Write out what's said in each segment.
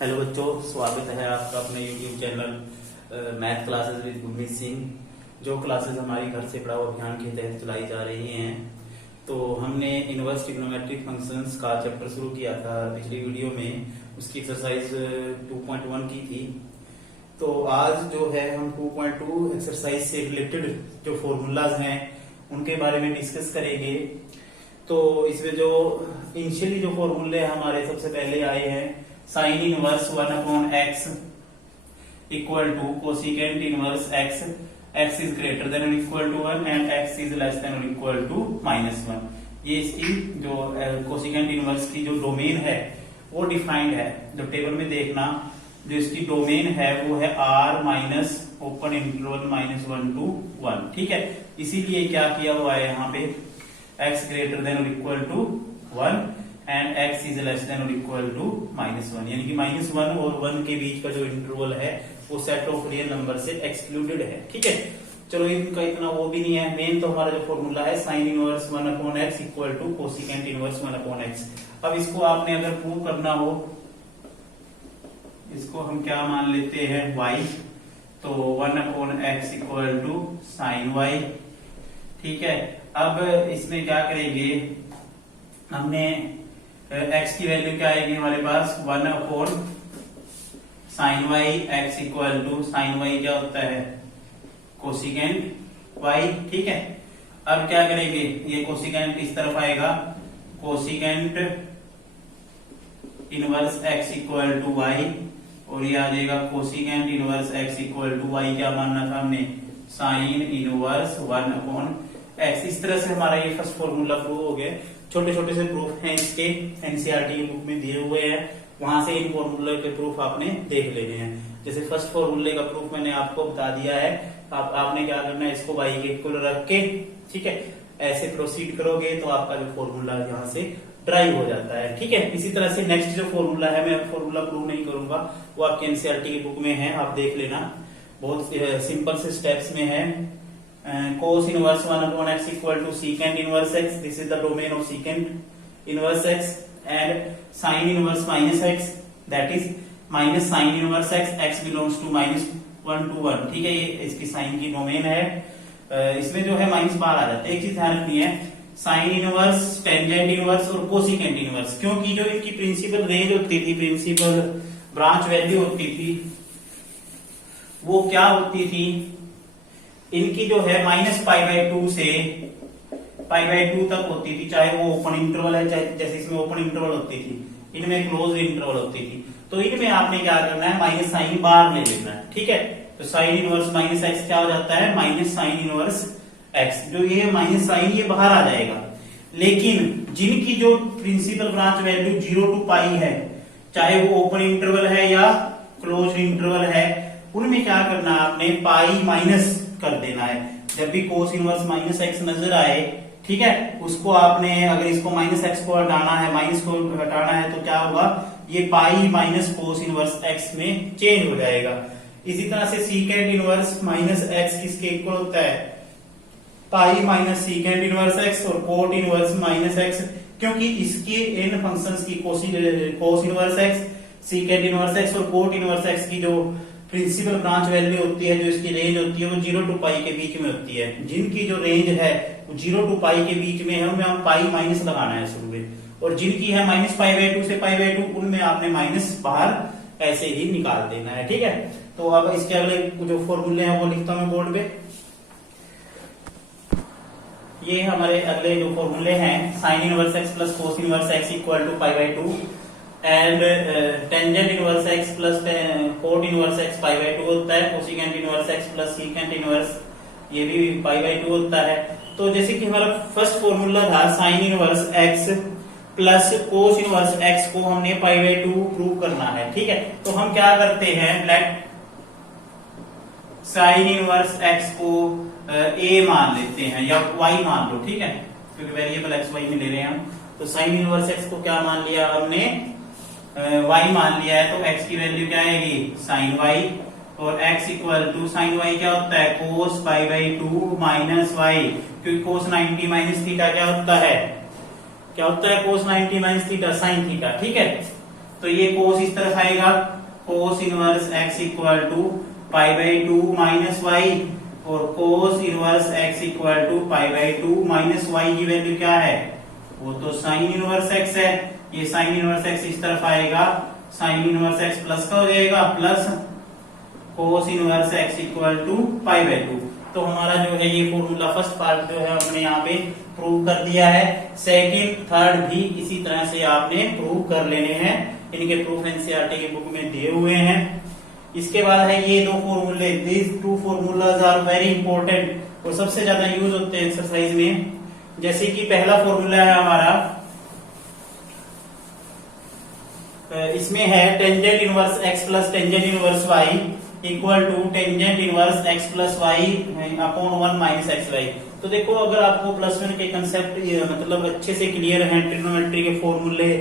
Hello बच्चों, स्वागत है आपका अपने YouTube channel math classes with Gurmeet Singh. जो क्लासेस हमारी घर से पढ़ाओ अभियान के तहत चलाई जा रही हैं। तो हमने इनवर्स ट्रिग्नोमेट्रिक फंक्शंस का चैप्टर शुरू किया था पिछली वीडियो में, उसकी एक्सरसाइज 2.1 की थी। तो आज जो है हम 2.2 एक्सरसाइज से रिलेटेड जो फॉर्मूलाज हैं उनके बारे में डिस्कस करेंगे। तो इसमें जो इनिशियली जो फॉर्मूले हमारे सबसे पहले आए हैं, sine inverse 1/x equal to cosecant inverse x, x is greater than और equal to 1 and x is less than और इक्वल टू -1। ये इसकी जो कोसिकेंट इनवर्स की जो डोमेन है वो डिफाइंड है। जो टेबल में देखना, जो इसकी डोमेन है वो है r minus open interval -1 to 1। ठीक है, इसीलिए क्या किया हुआ है यहाँ पे, x ग्रेटर देन और equal to 1 and x is less than और इक्वल टू -1, यानी कि -1 और 1 के बीच का जो इंटरवल है वो सेट ऑफ रियल नंबर से एक्सक्लूडेड है। ठीक है, चलो इनका इतना वो भी नहीं है। मेन तो हमारा जो फॉर्मूला है sine inverse 1/x equal to cosecant inverse 1/x। अब इसको आपने अगर प्रूव करना हो, इसको हम क्या मान लेते हैं y, तो 1/x equal to sine y। ठीक है, अब इसमें क्या करेंगे, हमने x की वैल्यू क्या आएगी हमारे पास 1/sin y, x equal to sine y क्या होता है कोसिकेंट y। ठीक है, अब क्या करेंगे, ये कोसिकेंट इस तरफ आएगा, cosecant inverse x equal to y, और ये आ जाएगा cosecant inverse x equal to y। क्या मानना था हमने, साइन इनवर्स 1/x। इस तरह से हमारा ये फर्स्ट फॉर्मूला प्रूव हो गया। छोटे छोटे से प्रूफ हैं इसके, एनसीईआरटी की बुक में दिए हुए हैं, वहां से इन फॉर्मूले के प्रूफ आपने देख लेने हैं। जैसे फर्स्ट फॉर्मूले का प्रूफ मैंने आपको बता दिया है। आपने क्या करना है, इसको y के इक्वल रख के, ठीक है, ऐसे प्रोसीड करोगे तो आपका जो फॉर्मूला यहाँ से ड्राइव हो जाता है। ठीक है, इसी तरह से नेक्स्ट जो फॉर्मूला है, मैं फॉर्मूला प्रूव नहीं करूंगा, वो आपके एनसीईआरटी की बुक में है, आप देख लेना। बहुत सिंपल से स्टेप्स में है। cos inverse 1/x equal to secant inverse x, this is the domain of secant inverse x, and sin inverse -x, that is minus sin inverse x, x belongs to -1 to 1। ठीक है, ये इसकी sign की domain है। इसमें जो है minus बाहर आ जाता है। एक चीज ध्यान रखनी है, साइन इनवर्स, टेंजेंट इनवर्स और कोसिकेंट इनवर्स, क्योंकि जो इनकी प्रिंसिपल रेंज होती थी, प्रिंसिपल ब्रांच वैल्यू होती थी, वो क्या होती थी, इनकी जो है -π/2 से π/2 तक होती थी, चाहे वो ओपन इंटरवल है, चाहे जैसे इसमें ओपन इंटरवल होती थी, इनमें क्लोज इंटरवल होती थी। तो इनमें आपने क्या करना है, माइनस साइन बाहर ले लेना है। ठीक है, तो साइन इनवर्स -x क्या हो जाता है, माइनस साइन इनवर्स x। जो ये माइनस साइन ये बाहर आ जाएगा। लेकिन जिनकी जो प्रिंसिपल ब्रांच वैल्यू 0 to π है, चाहे वो ओपन इंटरवल है या क्लोज इंटरवल है, उनमें क्या करना है, आपने पाई माइनस कर देना है। जब भी कोस इनवर्स -x नजर आए, ठीक है, उसको आपने, अगर इसको -x को हटाना है, माइनस को हटाना है, तो क्या होगा, ये pi minus cos inverse x में चेंज हो जाएगा। इसी तरह से सीकेंट इनवर्स -x किसके इक्वल होता है, pi minus secant inverse x, और कोट इनवर्स -x, क्योंकि इसके इन फंक्शंस की कोस inverse x, secant inverse x और कोट इनवर्स x की जो प्रिंसिपल ब्रांच वैल्यू होती है, जो इसकी रेंज होती है, वो 0 to π के बीच में होती है। जिनकी जो रेंज है वो 0 to π के बीच में है, उनमें हम पाई माइनस लगाना है शुरू में, और जिनकी है -π/2 से π/2, उनमें आपने माइनस बाहर ऐसे ही निकाल देना है। ठीक है, तो अब इसके अगले जो फॉर्मूले हैं वो लिखता हूं मैं बोर्ड पे। ये हमारे अगले जो फॉर्मूले हैं, sine inverse x plus cos inverse x equal to π/2 and tangent inverse x plus cot inverse x π/2 होता है, cosecant inverse x plus secant inverse ये भी π/2 होता है। तो जैसे कि हमारा फर्स्ट फॉर्मूला था sine inverse x plus cos inverse x को हमने π/2 प्रूव करना है। ठीक है, तो हम क्या करते हैं, लेट साइन इनवर्स x को a मान लेते हैं या y मान लो। ठीक है, क्योंकि वेरिएबल x y में ले रहे हैं हम, तो साइन इनवर्स x को क्या मान लिया हमने, y मान लिया है, तो x की वैल्यू क्या आएगी, साइन y, और x equal to sine y क्या होता है, कोस π/2 माइनस y, क्योंकि कोस 90 माइनस थीटा क्या होता है, cos 90 minus theta sine theta. ठीक है, तो ये कोस इस तरफ आएगा, cos inverse x equal to pi by 2 minus y, और cos inverse x equal to pi by 2 minus y की वैल्यू क्या है, वो तो साइन इनवर्स x है। ये साइन इनवर्स x इस तरफ आएगा, साइन इनवर्स x प्लस का हो जाएगा, plus cos inverse x equal to pi by 2। तो हमारा जो है ये फॉर्मूला फर्स्ट पार्ट जो है हमने यहाँ पे प्रूव कर दिया है। सेकंड थर्ड भी इसी तरह से आपने प्रूव कर लेने हैं, इनके प्रूफ एनसीईआरटी की बुक में दिए हुए हैं। इसके बाद है ये दो फॉर्मूले, these two formulas are very important और सबसे ज्यादा यूज होते हैं एक्सरसाइज में। जैसे कि पहला फॉर्मूला है हमारा, इसमें है tangent inverse x plus tangent inverse y equal to tangent inverse x plus y upon 1 minus x y. तो देखो अगर आपको प्लस वन के कंसेप्ट मतलब अच्छे से क्लियर हैं, ट्रिग्नोमेट्री के फॉर्मूले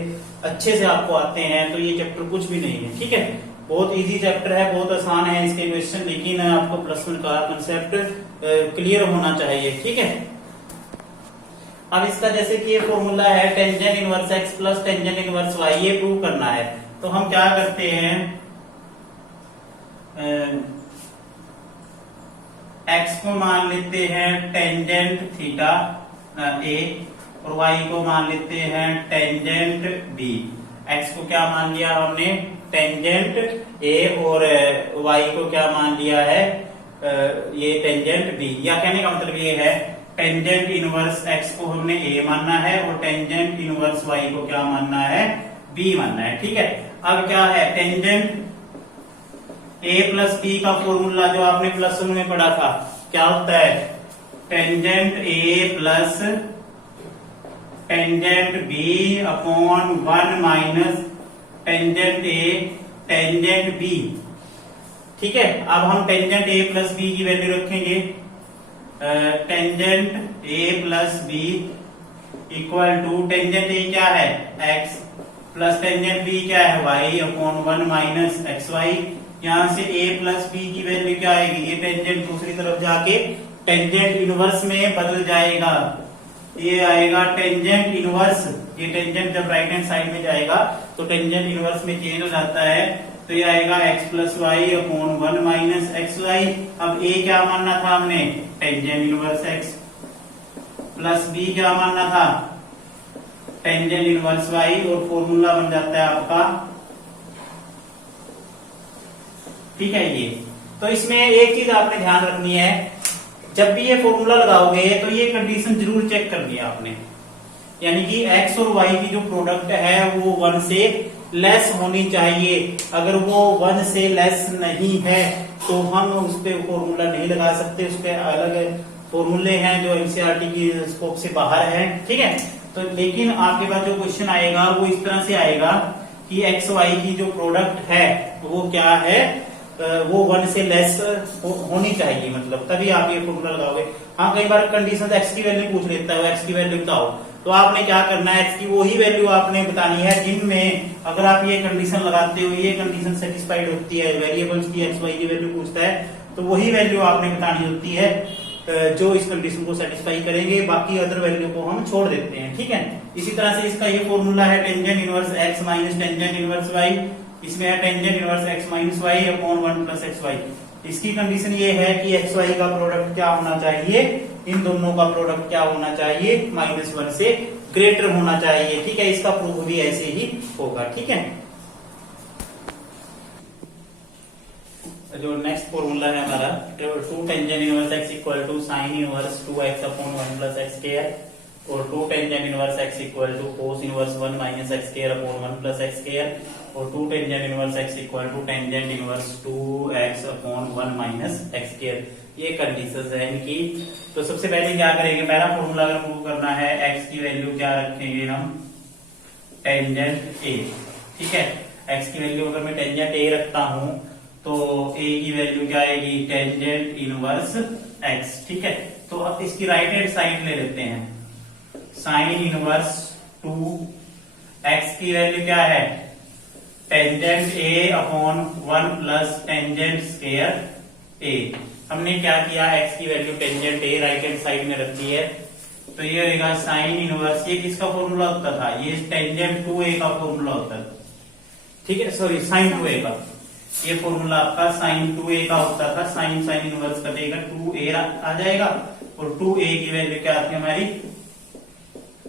अच्छे से आपको आते हैं, तो ये चैप्टर कुछ भी नहीं है, ठीक है। बहुत इजी चैप्टर है, बहुत आसान है इसके क्वेश्चन, लेकिन आपको प्लस वन का कंसेप्ट क्लियर होना चाहिए, ठीक है। अब इसका जैसे कि ये फॉर्मूला है tangent inverse x plus tangent inverse y, ये प्रूव करना है। तो हम क्या करते हैं, x को मान लेते हैं टेंजेंट थीटा a और y को मान लेते हैं टेंजेंट b। x को क्या मान लिया हमने, टेंजेंट a, और y को क्या मान लिया है, ये टेंजेंट b। या कहने का मतलब ये है टेंजेंट इनवर्स x को हमने a मानना है और टेंजेंट इनवर्स y को क्या मानना है, b मानना है, ठीक है। अब क्या है, टेंजेंट a प्लस b का फॉर्मूला जो आपने प्लस वन में पढ़ा था, क्या होता है, tangent a plus tangent b upon 1 minus tangent a tangent b, ठीक है। अब हम टेंजेंट a प्लस b की वैल्यू रखेंगे, tangent a plus b equal to tangent a क्या है, x प्लस टेंजेंट b क्या है, y upon 1 minus x y. यहाँ से a प्लस b की वैल्यू क्या आएगी, ये टेंजेंट दूसरी तरफ जाके टेंजेंट इनवर्स में बदल जाएगा, ये आएगा टेंजेंट इनवर्स। ये टेंजेंट जब राइट हैंड साइड में जाएगा तो टेंजेंट इनवर्स में चेंज हो जाता है, तो ये आएगा x plus y upon 1 minus x y. अब a क्या मानना था हमने, tangent inverse x, plus b क्या मानना था, टेंजेंट इनवर्स y, और फॉर्मूला बन जाता है आपका, ठीक है। ये तो इसमें एक चीज आपने ध्यान रखनी है, जब भी ये फॉर्मूला लगाओगे तो ये कंडीशन जरूर चेक करनी है आपने, यानी कि x और y की जो प्रोडक्ट है वो 1 से लेस होनी चाहिए। अगर वो 1 से लेस नहीं है तो हम उस पे फॉर्मूला नहीं लगा सकते, उस पे अलग फॉर्मूले हैं जो एनसीईआरटी की स्कोप से बाहर हैं, ठीक है। तो लेकिन आपके पास जो क्वेश्चन आएगा वो इस तरह से आएगा कि एक्स वाई की जो प्रोडक्ट है वो क्या है, वो 1 से लेस होनी चाहिए, मतलब तभी आप ये फॉर्मूला लगाओगे। हाँ, कई बार कंडीशन एक्स की वैल्यू पूछ लेता है, एक्स की वैल्यू बताओ, तो आपने क्या करना है, एक्स की वही वैल्यू आपने बतानी है जिनमें अगर आप ये कंडीशन लगाते हो, ये कंडीशन सेटिस्फाइड होती है, वेरिएबल्स की एक्स वाई की वैल्यू पूछता है, तो वही वैल्यू आपने बतानी होती है जो इस कंडीशन को सेटिस्फाई करेंगे, बाकी अदर वैल्यू को हम छोड़ देते हैं, ठीक है। इसी तरह से इसका ये फॉर्मूला है tangent inverse x minus tangent inverse y, इसमें है tangent inverse x minus y upon 1 plus x y. इसकी कंडीशन ये है कि एक्स वाई का प्रोडक्ट क्या होना चाहिए, इन दोनों का प्रोडक्ट क्या होना चाहिए, -1 से ग्रेटर होना चाहिए, ठीक है। इसका प्रूफ भी ऐसे ही होगा, ठीक है। जो नेक्स्ट फॉर्मूला है हमारा, 2 tangent inverse x equal to sine inverse 2x upon 1 plus x square, और 2 tangent inverse x equal to cos inverse 1 minus x square upon 1 plus x square, और 2 tangent inverse x equal to tangent inverse 2x upon 1 minus x square. ये conditions है इनकी। तो सबसे पहले क्या करेंगे, पहला फॉर्मूला अगर प्रूव करना है, x की वैल्यू क्या रखेंगे हम, टेंजेंट a, ठीक है। x की वैल्यू अगर मैं टेंजेंट a रखता हूं तो a की वैल्यू क्या आएगी, टेंजेंट इनवर्स x, ठीक है। तो अब इसकी राइट हैंड साइड ले लेते हैं, साइन इनवर्स 2x की वैल्यू क्या है, tangent a upon 1 plus tangent square a। हमने क्या किया, x की value tangent a right hand side में रख दी है, तो ये रहेगा साइन इनवर्स, ये किसका फॉर्मूला होता था, ये टेंजेंट 2a का फॉर्मूला होता था, ठीक है, सॉरी साइन 2a का, ये फॉर्मूला आपका साइन 2a का होता था, साइन साइन इनवर्स कटेगा 2a आ जाएगा, और 2a की वैल्यू क्या आती है हमारी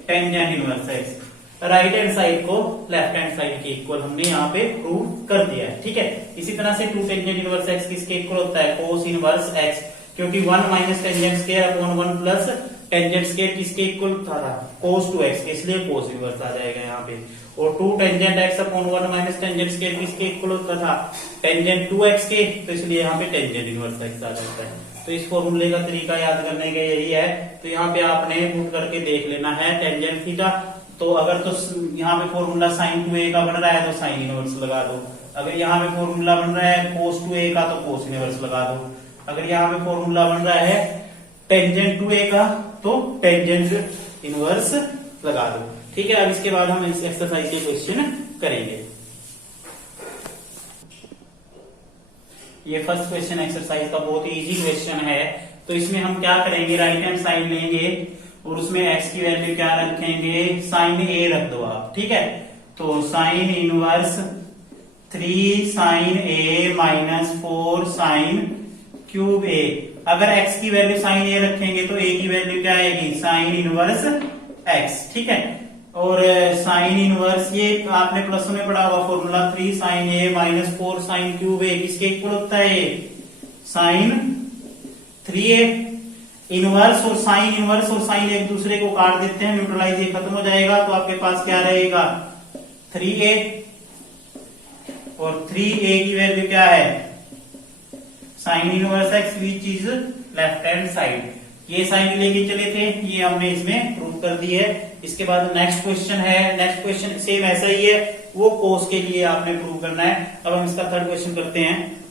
tangent inverse x. Right hand side को लेफ्ट हैंड साइड के इक्वल हमने यहाँ पे प्रूव कर दिया है, ठीक है। इसी तरह से 2 टेंजेंट इनवर्स एक्स किसके इक्वल होता है, कोस इनवर्स एक्स, क्योंकि 1 minus tangent square upon 1 plus tangent square किसके इक्वल था, कोस 2x, इसलिए कोस इनवर्स आ जाएगा यहाँ पे। और 2 tangent x upon 1 minus tangent square किसके इक्वल होता था, टेंजेंट 2x के, तो इसलिए यहाँ पे टेंजेंट इनवर्स x आ जाता है। तो इस फॉर्मूले का तरीका याद करने का यही है। तो यहाँ पे आपने पुट करके देख लेना है टेंजेंट थीटा, तो अगर तो यहाँ पे फॉर्मूला साइन 2a का बन रहा है तो साइन इनवर्स लगा दो, अगर यहाँ पे फॉर्मूला बन रहा है कोस 2a का तो कोस इनवर्स लगा दो, अगर यहाँ पे फॉर्मूला बन रहा है टेंजेंट 2a का तो टेंजेंट इनवर्स लगा दो, ठीक है। अब इसके बाद हम इस एक्सरसाइज के क्वेश्चन करेंगे। ये फर्स्ट क्वेश्चन एक्सरसाइज का बहुत ही इजी क्वेश्चन है। तो इसमें हम क्या करेंगे, राइट हैंड साइड लेंगे और उसमें x की वैल्यू क्या रखेंगे, साइन a रख दो आप, ठीक है। तो sine inverse 3 sine a minus 4 sine cube a, अगर x की वैल्यू साइन a रखेंगे तो a की वैल्यू क्या आएगी, साइन इनवर्स x, ठीक है। और साइन इनवर्स ये आपने प्लस में पढ़ा हुआ formula 3 sine a minus 4 sine cube a किसके इक्वल होता है, साइन 3a। इनवर्स और साइन एक दूसरे को काट देते हैं, न्यूट्रलाइज ये खत्म हो जाएगा, तो आपके पास क्या रहेगा 3a, और 3a की वैल्यू क्या है, sine inverse x which is left hand side. ये साइन लेके चले थे, ये हमने इसमें प्रूव कर दी है। इसके बाद नेक्स्ट क्वेश्चन है, नेक्स्ट क्वेश्चन सेम ऐसा ही है, वो कोस के लिए आपने प्रूव करना है। अब हम इसका थर्ड क्वेश्चन करते हैं।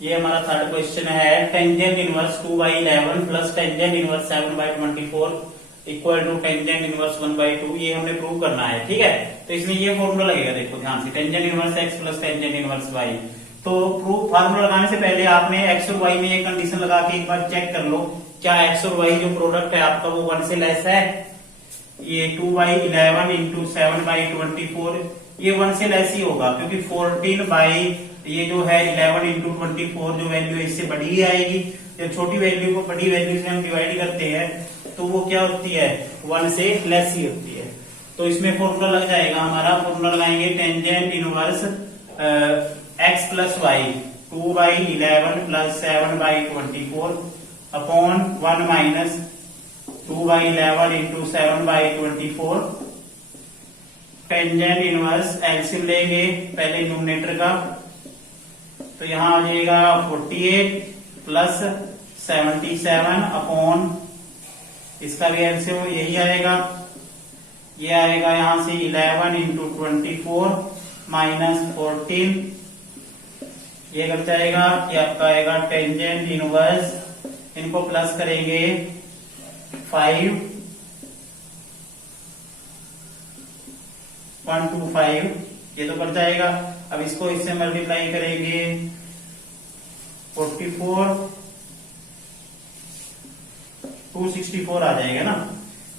ये हमारा थर्ड क्वेश्चन है, tangent inverse 2/11 plus tangent inverse 7/24 equal to tangent inverse 1/2, ये हमने प्रूव करना है, ठीक है। तो इसमें ये फॉर्मूला लगेगा, देखो ध्यान से, tangent inverse x plus tangent inverse y। तो प्रूफ फार्मूला लगाने से पहले आपने x और y में एक कंडीशन लगा के एक बार चेक कर लो, क्या x और y जो प्रोडक्ट है आपका वो 1 से लेस है। ये 2/11 इंटू 7/24 ये 1 से लेस ही होगा, क्योंकि 14 बाई ये जो है 11 इंटू 24 जो वैल्यू है इससे बड़ी ही आएगी। जब छोटी वैल्यू को बड़ी वैल्यू से हम डिवाइड करते हैं तो वो क्या होती है, 1 से लेस ही होती है। तो इसमें फॉर्मूला लग जाएगा हमारा, फॉर्मूला लगाएंगे tangent inverse x plus y 2/11 plus 7/24 upon 1 minus 2/11 into 7/24 tangent inverse LCM लेंगे पहले न्यूमरेटर का, तो यहां आ जाएगा 48 प्लस 77 अपॉन इसका भी एलसीएम यही आएगा, ये आएगा यहां से 11 इंटू 24 माइनस 14, ये कट जाएगा, ये आपका आएगा टेंजेंट इनवर्स, इनको प्लस करेंगे 5 125, ये तो कट जाएगा। अब इसको इससे मल्टीप्लाई करेंगे 44 264 आ जाएगा ना,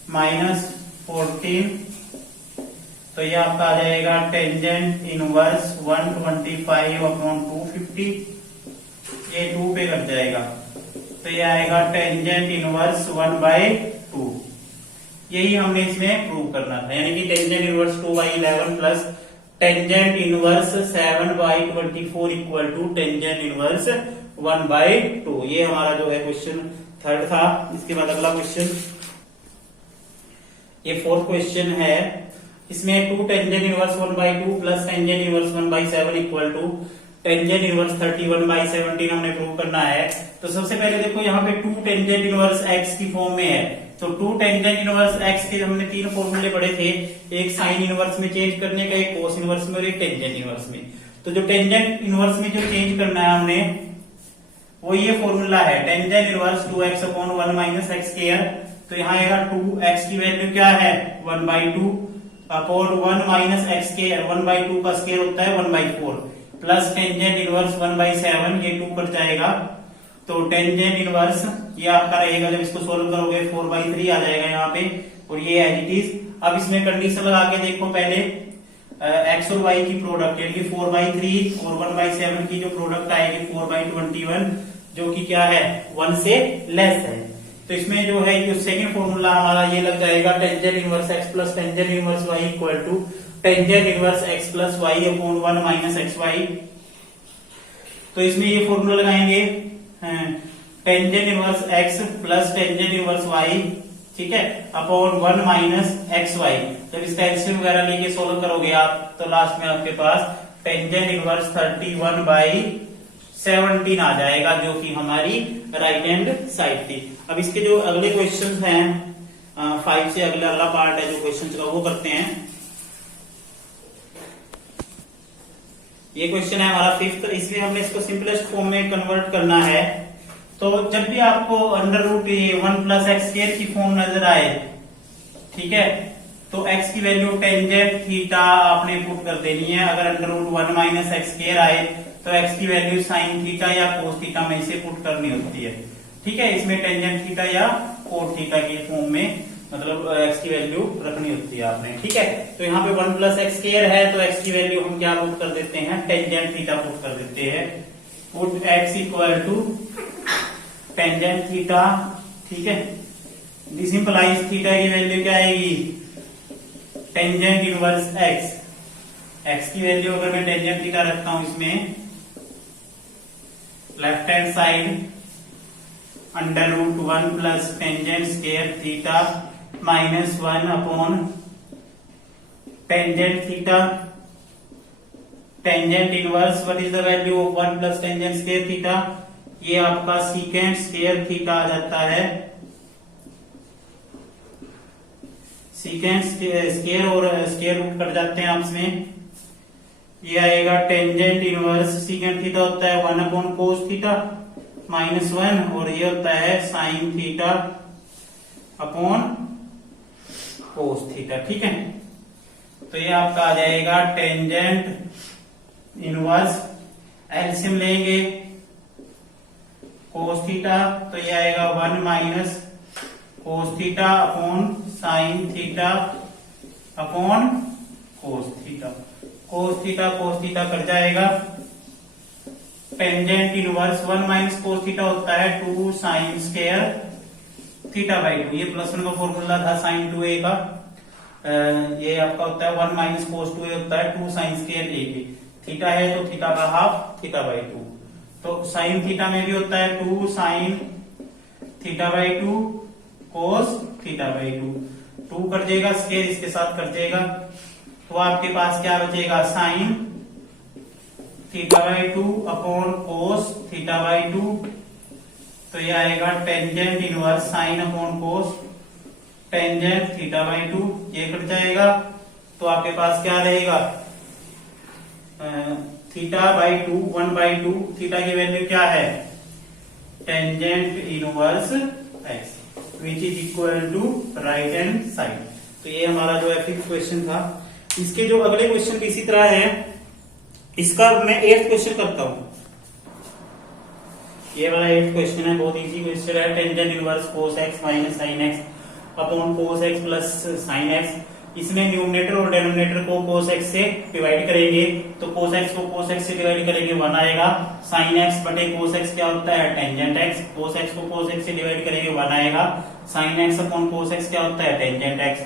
माइनस 14, तो ये आपका आ जाएगा टेंजेंट इनवर्स 125 अपॉन 250, ये 2 पे कट जाएगा, तो ये आएगा टेंजेंट इनवर्स 1/2। यही हमने इसमें प्रूव करना था, यानी कि tangent inverse 2/11 plus tangent inverse 7/24 equal to tangent inverse 1/2। ये हमारा जो है क्वेश्चन थर्ड था। इसके बाद अगला क्वेश्चन, ये फोर्थ क्वेश्चन है, इसमें 2 tangent inverse 1/2 plus tangent inverse 1/7 equal to tangent inverse 31/17 हमने प्रूव करना है। तो सबसे पहले देखो यहाँ पे 2 टेंजेंट इनवर्स x की फॉर्म में है, तो 2 टेंजेंट इनवर्स x के हमने 3 फॉर्मूले पढ़े थे, एक साइन इनवर्स में चेंज करने का, एक कोस इनवर्स में और एक टेंजेंट इनवर्स में। तो जो टेंजेंट इनवर्स में जो चेंज करना है हमने, वो ये फॉर्मूला है tangent inverse 2x upon 1 minus x square. तो यहाँ आएगा 2x की वैल्यू क्या है 1/2 अपॉन 1 माइनस एक्स स्क्वायर, 1/2 का स्क्वायर होता है 1/4 प्लस टेंजेंट इनवर्स 1/7, ये 2 कट जाएगा, तो टेंजेंट इनवर्स ये आपका रहेगा, जब इसको सोल्व करोगे 4/3 आ जाएगा यहाँ पे, और ये एज इट इज अब इसमें कंडीशन लगा के देखो पहले एक्स और वाई की प्रोडक्ट यानी कि 4/3 और 1/7 की जो प्रोडक्ट आएगी 4/21 जो कि क्या है 1 से लेस है। तो इसमें जो है जो सेकंड फॉर्मूला हमारा ये लग जाएगा tangent inverse x plus tangent inverse y equal to tangent inverse x plus y upon 1 minus x y. तो इसमें ये फॉर्मूला लगाएंगे tangent inverse x plus tangent inverse y, ठीक है, अपॉन 1 माइनस एक्स वाई। जब इसका एलसीएम वगैरह लेके सोल्व करोगे आप तो लास्ट में आपके पास टेंजेंट इनवर्स 31/17 आ जाएगा जो कि हमारी राइट हैंड साइड थी। अब इसके जो अगले क्वेश्चंस हैं 5 से अगला पार्ट है जो क्वेश्चंस का वो करते हैं। ये क्वेश्चन है हमारा 5th, इसलिए हमने इसको सिंपलेस्ट फॉर्म में कन्वर्ट करना है। तो जब भी आपको under root 1 plus x square की फॉर्म नजर आए, ठीक है, तो x की वैल्यू टेंजेंट थीटा आपने पुट कर देनी है। अगर under root 1 minus x square आए तो x की वैल्यू साइन थीटा या कोस थीटा में इसे पुट करनी होती है, ठीक है। इसमें टेंजेंट थीटा या कोस थीटा की फॉर्म में मतलब x की वैल्यू रखनी होती है आपने, ठीक है। तो यहाँ पे 1 प्लस एक्स स्क्वायर है तो x की वैल्यू हम क्या पुट कर देते हैं टेंजेंट थीटा पुट कर देते हैं। Put x equal to tangent theta, ठीक है। दिस इंप्लाइज थीटा की वैल्यू क्या आएगी टेंजेंट इनवर्स x। x की वैल्यू अगर मैं टेंजेंट थीटा रखता हूं इसमें left hand side under root 1 plus tangent square theta minus 1 upon tangent theta tangent inverse what is the value of 1 plus tangent square theta, ये आपका secant square theta आ जाता है। सीकेंट स्क्वायर और square root cut जाते हैं आपस में, ये आएगा टेंजेंट इनवर्स सीकेंट थीटा होता है 1 अपॉन कोस थीटा माइनस 1 और ये होता है sign theta upon cos theta, ठीक है। तो ये आपका आ जाएगा टेंजेंट इनवर्स, एलसीएम लेंगे कोस थीटा तो ये आएगा 1 minus cos theta upon sine theta upon cos theta. Cos theta cut जाएगा। Tangent inverse 1 minus cos theta होता है 2 साइन स्क्वायर थीटा बाई 2। ये प्लस 1 का फॉर्मूला था साइन 2a का। ये आपका होता है 1 माइनस कोस 2a होता है 2 साइन स्क्वायर a के। थीटा है तो थीटा का हाफ थीटा बाई 2। तो साइन थीटा में भी होता है 2 sine theta by 2 cos theta by 2। 2 cut जाएगा, स्क्वायर इसके साथ कट जाएगा, तो आपके पास क्या बचेगा sine theta by 2 upon cos theta by 2। तो ये आएगा tangent inverse sine upon cos tangent theta by 2, ये कट जाएगा। तो आपके पास क्या रहेगा थीटा बाई 2 1/2। थीटा की वैल्यू क्या है tangent inverse x which is equal to right hand side. तो ये हमारा जो है 5th क्वेश्चन था। इसके जो अगले क्वेश्चन भी इसी तरह है। इसका मैं 8th क्वेश्चन करता हूं। ये वाला 8th क्वेश्चन है, बहुत इजी क्वेश्चन है। Tangent inverse cos x minus sine x upon cos x plus sine x. इसमें न्यूमरेटर और डिनोमिनेटर को कोस एक्स से डिवाइड करेंगे तो कोस एक्स को कोस एक्स से डिवाइड करेंगे 1 आएगा। साइन एक्स बटे कोस एक्स क्या होता है टेंजेंट एक्स। कोस एक्स को कोस एक्स से डिवाइड करेंगे 1 आएगा। Sine x upon cos x क्या होता है टेंजेंट एक्स।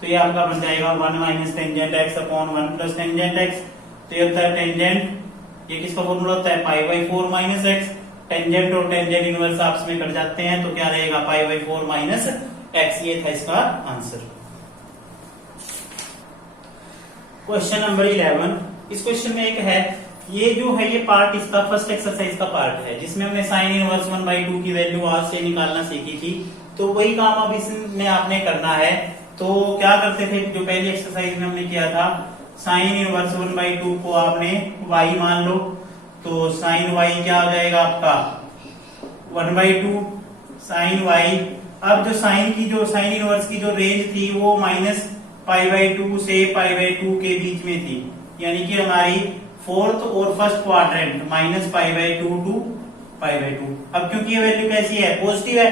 तो ये आपका बन जाएगा 1 minus tangent x upon 1 plus tangent x. तो ये होता है टेंजेंट, ये किसका फॉर्मूला होता है pi by 4 minus x. Tangent और टेंजेंट इनवर्स आपस में कट जाते हैं तो क्या रहेगा पाई बाई 4 माइनस एक्स। ये था इसका आंसर। Question number 11। इस क्वेश्चन में एक है, ये जो है ये पार्ट इसका फर्स्ट एक्सरसाइज का पार्ट है जिसमें हमने साइन इनवर्स 1/2 की वैल्यू आज से निकालना सीखी थी। तो वही काम अब इसमें आपने करना है। तो क्या करते थे जो पहली एक्सरसाइज में हमने किया था, साइन इनवर्स 1/2 को आपने y मान लो तो साइन y क्या हो जाएगा आपका 1/2 साइन y। अब जो साइन इनवर्स की जो रेंज थी वो माइनस π/2 से π/2 के बीच में थी, यानी कि हमारी 4th और फर्स्ट क्वाड्रेंट माइनस π/2 टू π/2। अब क्योंकि ये वैल्यू कैसी है पॉजिटिव है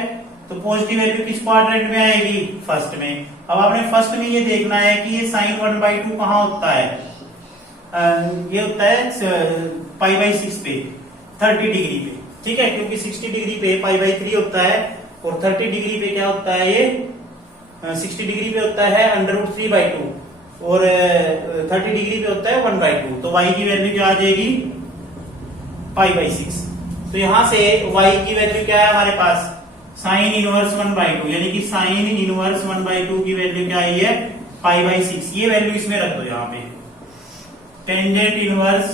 तो पॉजिटिव वैल्यू किस क्वाड्रेंट में आएगी फर्स्ट में। अब आपने फर्स्ट में ये देखना है कि ये साइन 1/2 कहाँ होता है, ये होता है π/6 पे 30 डिग्री पे, ठीक है, क्योंकि 60 डिग्री पे π/3 होता है और 30 डिग्री पे क्या होता है, ये 60 डिग्री पे होता है √3/2 और 30 डिग्री पे होता है 1/2। तो y की वैल्यू क्या आ जाएगी π/6। तो यहां से y की वैल्यू क्या है हमारे पास, साइन इनवर्स 1/2, यानी कि साइन इनवर्स 1/2 की वैल्यू क्या आई है π/6। ये वैल्यू इसमें रख दो यहाँ पे, टेंजेंट इनवर्स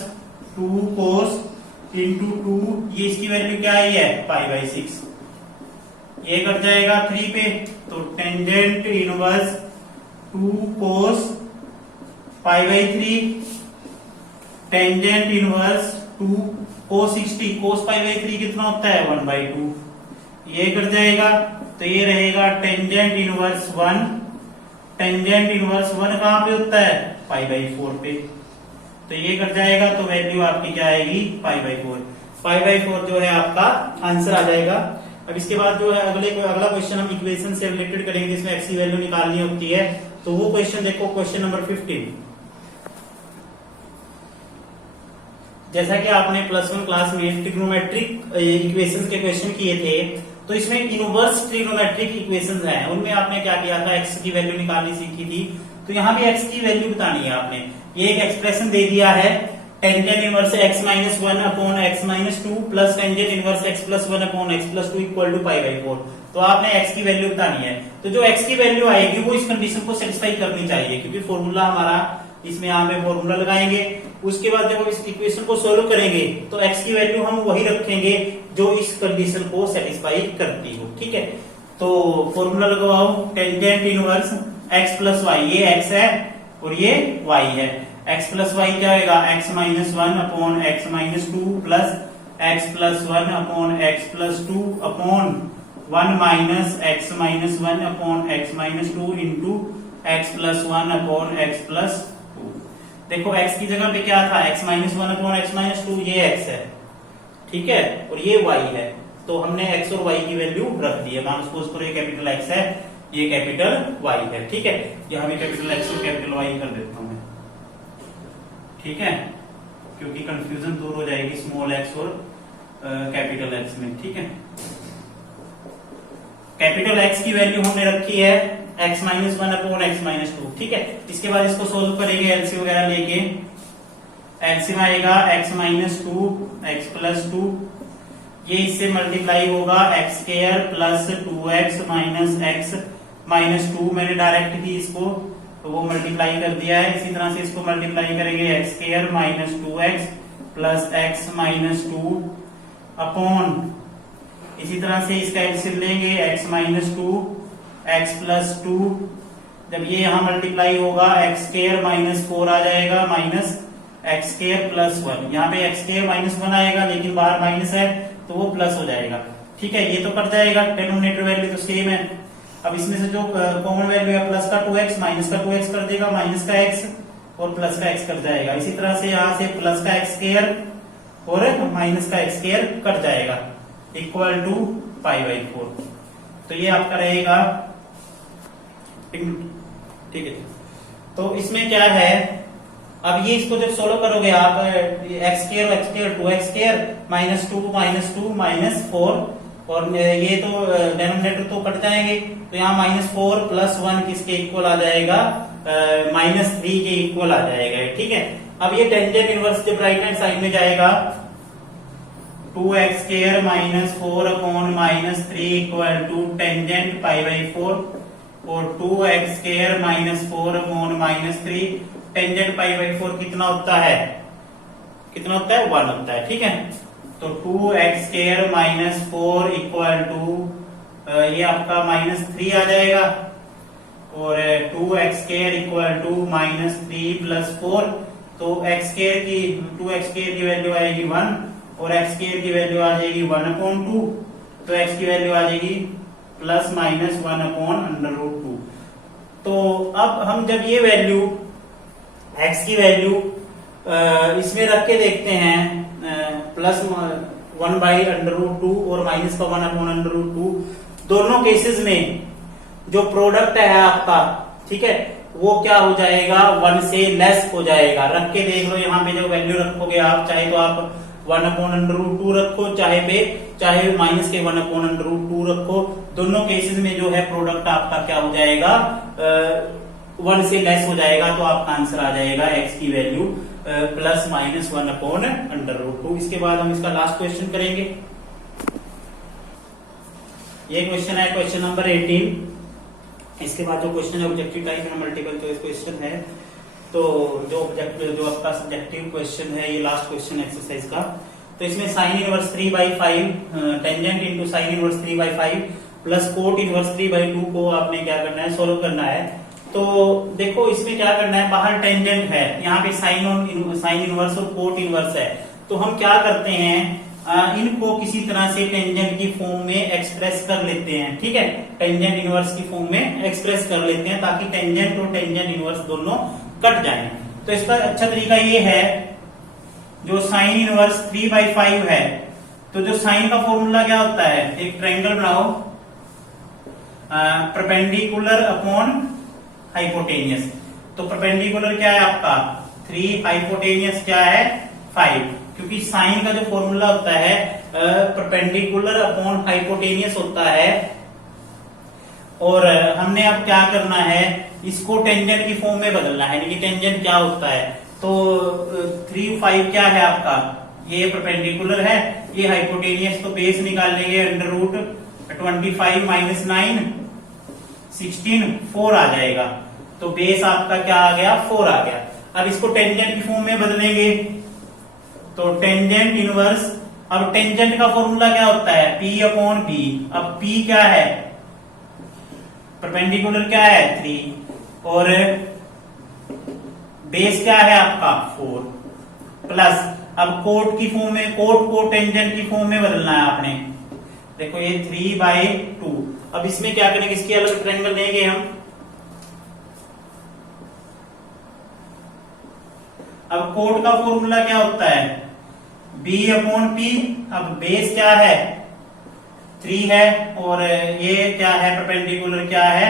2 cos इंटू 2, ये इसकी वैल्यू क्या आई है π/6। ये कट जाएगा 3 पे, तो tangent inverse 2 cos π/3, tangent inverse 2 cos 60, cos π/3 कितना होता है 1/2, ये कट जाएगा, तो ये रहेगा टेंजेंट इनवर्स 1, टेंजेंट इनवर्स 1 कहां पे होता है π/4 पे, तो ये कट जाएगा, तो वैल्यू आपकी क्या आएगी π/4। π/4 जो है आपका आंसर आ जाएगा। अब इसके बाद जो है अगला क्वेश्चन हम इक्वेशन से रिलेटेड करेंगे जिसमें x की वैल्यू निकालनी होती है। तो वो क्वेश्चन देखो, क्वेश्चन नंबर 15। जैसा कि आपने +1 क्लास में ट्रिग्नोमेट्रिक इक्वेशंस के क्वेश्चन किए थे, तो इसमें इनवर्स ट्रिग्नोमेट्रिक इक्वेशंस हैं, उनमें आपने क्या किया था, x की वैल्यू निकालनी सीखी थी। तो यहाँ भी x की वैल्यू बतानी है आपने। ये एक एक्सप्रेशन दे दिया है, tangent inverse x-1 upon x-2 plus tangent inverse x+1 upon x+2 equal to π/4। तो आपने x की वैल्यू बतानी है। तो जो x की वैल्यू आएगी वो इस कंडीशन को सेटिस्फाई करनी चाहिए, क्योंकि फॉर्मूला हमारा इसमें यहाँ पे फॉर्मूला लगाएंगे। उसके बाद जब हम इस इक्वेशन को सोल्व करेंगे तो x की वैल्यू हम वही रखेंगे जो इस कंडीशन को सेटिस्फाई करती हो, ठीक है। तो फॉर्मूला लगवाओ, टेंजेंट इनवर्स x+y, ये x है और ये y है। x+y क्या होगा, x-1 upon x-2 plus x+1 upon x+2 upon 1 minus x-1 upon x-2 into x+1 upon x+2। देखो x की जगह पे क्या था, x-1 अपॉन x-2, ये x है, ठीक है, और ये y है। तो हमने x और y की वैल्यू रख दी है। मान सपोज करो ये कैपिटल x है, ये कैपिटल y है, ठीक है। यहाँ भी कैपिटल x और कैपिटल y कर देता हूं मैं, ठीक है, क्योंकि कंफ्यूजन दूर हो जाएगी स्मॉल x और कैपिटल x में, ठीक है। कैपिटल x की वैल्यू हमने रखी है x-1 अपॉन x-2, ठीक है। इसके बाद इसको सोल्व करेंगे एलसीएम वगैरह लेके। एलसीएम आएगा x-2 x+2, ये इससे मल्टीप्लाई होगा x² plus 2x minus x-2। मैंने डायरेक्ट ही इसको तो वो मल्टीप्लाई कर दिया है। इसी तरह से इसको मल्टीप्लाई करेंगे x² minus 2x plus x-2 upon, इसी तरह से इसका एलसीएम लेंगे x-2 x+2। जब ये यहां मल्टीप्लाई होगा x² माइनस 4 आ जाएगा माइनस x² प्लस 1। यहाँ पे x² माइनस 1 आएगा, लेकिन बाहर माइनस है तो वो प्लस हो जाएगा, ठीक है। ये तो कट जाएगा, डिनोमिनेटर वैल्यू तो सेम है। अब इसमें से जो कॉमन वैल्यू है प्लस का 2x माइनस का 2x कर देगा, माइनस का x और प्लस का x कट जाएगा। इसी तरह से यहाँ से प्लस का x² और माइनस का x² कट जाएगा, इक्वल टू π/4। तो ये आपका रहेगा, ठीक है। तो इसमें क्या है, अब ये इसको जब सोल्व करोगे आप, x² x² 2x² -2 -4 और ये तो डेनोमिनेटर तो कट जाएंगे, तो यहाँ -4 प्लस 1 किसके इक्वल आ जाएगा, -3 के इक्वल आ जाएगा, ठीक है। अब ये टेंजेंट इनवर्स जब राइट हैंड साइड में जाएगा, 2x² -4 upon -3 equal to tangent π/4 और 2x² -4 अपॉन -3 टेंजेंट π/4 कितना होता है, 1 होता है, ठीक है। तो 2x² -4 इक्वल टू ये आपका -3 आ जाएगा और 2x² इक्वल टू -3 प्लस 4। तो x² की वैल्यू आएगी 1 और x² की वैल्यू आ जाएगी 1/2। तो x की वैल्यू आ जाएगी प्लस माइनस 1/√2। तो अब हम जब ये वैल्यू x की वैल्यू इसमें रख के देखते हैं, प्लस 1/√2 और माइनस का 1/√2, दोनों केसेस में जो प्रोडक्ट है आपका ठीक है, वो क्या हो जाएगा 1 से लेस हो जाएगा। रख के देख लो, यहाँ पे जो वैल्यू रखोगे आप, चाहे तो आप 1/√2 रखो, चाहे माइनस के 1/√2 रखो, दोनों केसेस में जो है प्रोडक्ट आपका क्या हो जाएगा 1 से लेस हो जाएगा, तो आपका आंसर आ जाएगा x की वैल्यू प्लस माइनस 1/√2। इसके बाद हम इसका लास्ट क्वेश्चन करेंगे। ये क्वेश्चन है क्वेश्चन नंबर 18। इसके बाद जो क्वेश्चन है ऑब्जेक्टिव टाइप है, मल्टीपल चॉइस क्वेश्चन है। तो जो आपका सब्जेक्टिव क्वेश्चन है, ये लास्ट क्वेश्चन एक्सरसाइज का। तो इसमें sine inverse 3/5 tangent into sine inverse 3/5 plus cot inverse 3/2 को आपने क्या करना है, सोल्व करना है। तो देखो इसमें क्या करना है, बाहर टेंजेंट है, यहाँ पे साइन इनवर्स और कोट इनवर्स है। तो हम क्या करते हैं, इनको किसी तरह से टेंजेंट की फॉर्म में एक्सप्रेस कर लेते हैं। ठीक है, टेंजेंट इनवर्स की फॉर्म में एक्सप्रेस कर लेते हैं, ताकि टेंजेंट और टेंजेंट इनवर्स दोनों कट जाएं। तो इसका अच्छा तरीका ये है, जो साइन इनवर्स 3/5 है, तो जो साइन का फॉर्मूला क्या होता है, एक ट्रायंगल बनाओ, परपेंडिकुलर अपॉन हाइपोटेनियस। तो परपेंडिकुलर क्या है आपका 3, हाइपोटेनियस क्या है 5, क्योंकि साइन का जो फॉर्मूला होता है परपेंडिकुलर अपॉन हाइपोटेनियस होता है। और हमने अब क्या करना है, इसको टेंजेंट की फॉर्म में बदलना है, यानी कि टेंजेंट क्या होता है। तो 3, 5 क्या है आपका, ये परपेंडिकुलर है, ये हाइपोटेनियस, तो बेस निकाल लेंगे √25 - 9 16 4 आ जाएगा। तो बेस आपका क्या आ गया 4 आ गया। अब इसको टेंजेंट की फॉर्म में बदलेंगे, तो टेंजेंट इनवर्स, अब टेंजेंट का फॉर्मूला क्या होता है P/P। अब P क्या है, परपेंडिकुलर क्या है 3 और बेस क्या है आपका 4 प्लस, अब कोट की फॉर्म में, कोट को टेंजेंट की फॉर्म में बदलना है आपने। देखो ये 3/2। अब इसमें क्या करेंगे, इसकी अलग ट्रायंगल लेंगे हम। अब कोट का फॉर्मूला क्या होता है B/P। अब बेस क्या है 3 है और ये क्या है परपेंडिकुलर क्या है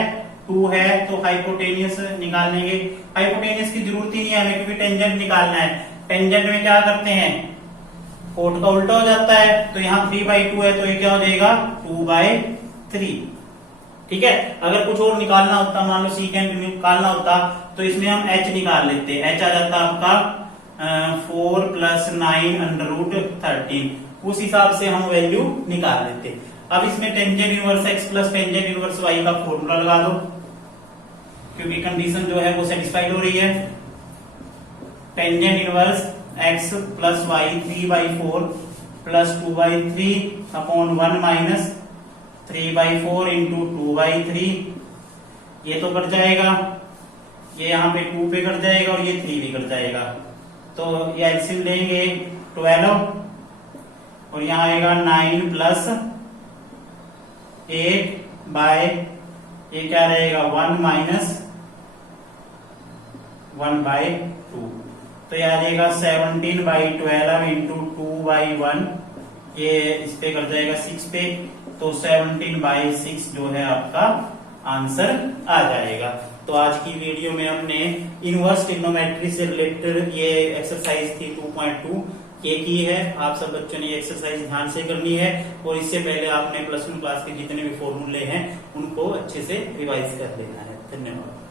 2 है, तो हाइपोटेनियस निकाल लेंगे। हाइपोटेनियस की जरूरत ही नहीं है हमें, क्योंकि टेंजेंट निकालना है। टेंजेंट में क्या करते हैं, कोट का उल्टा हो जाता है, तो यहाँ 3/2 है, तो ये क्या हो जाएगा 2/3। ठीक है, अगर कुछ और निकालना होता, मान लो सीकेंट निकालना होता, तो इसमें हम h निकाल लेते हैं। h आ जाता आपका 4 + 9√13। उस हिसाब से हम वैल्यू निकाल लेते। अब इसमें tangent inverse x plus tangent inverse y का फॉर्मूला लगा दो, क्योंकि कंडीशन जो है वो सेटिस्फाइड हो रही है। Tangent inverse x plus y 3/4 plus 2/3/1 minus 3/4 into 2/3। ये तो कट जाएगा, ये यहाँ पे 2 पे कट जाएगा और ये 3 भी कट जाएगा। तो ये एलसीएम लेंगे 12 और यहाँ आएगा 9 प्लस 8 बाय ये क्या रहेगा 1 माइनस 1/2। तो ये आ जाएगा 17/12 इंटू 2/1। ये इस पे कर जाएगा 6 पे, तो 17/6 जो है आपका आंसर आ जाएगा। तो आज की वीडियो में हमने इनवर्स ट्रिग्नोमेट्री से रिलेटेड ये एक्सरसाइज थी 2.2 ये की है। आप सब बच्चों ने ये एक्सरसाइज ध्यान से करनी है और इससे पहले आपने +1 क्लास के जितने भी फॉर्मूले हैं उनको अच्छे से रिवाइज कर लेना है। धन्यवाद।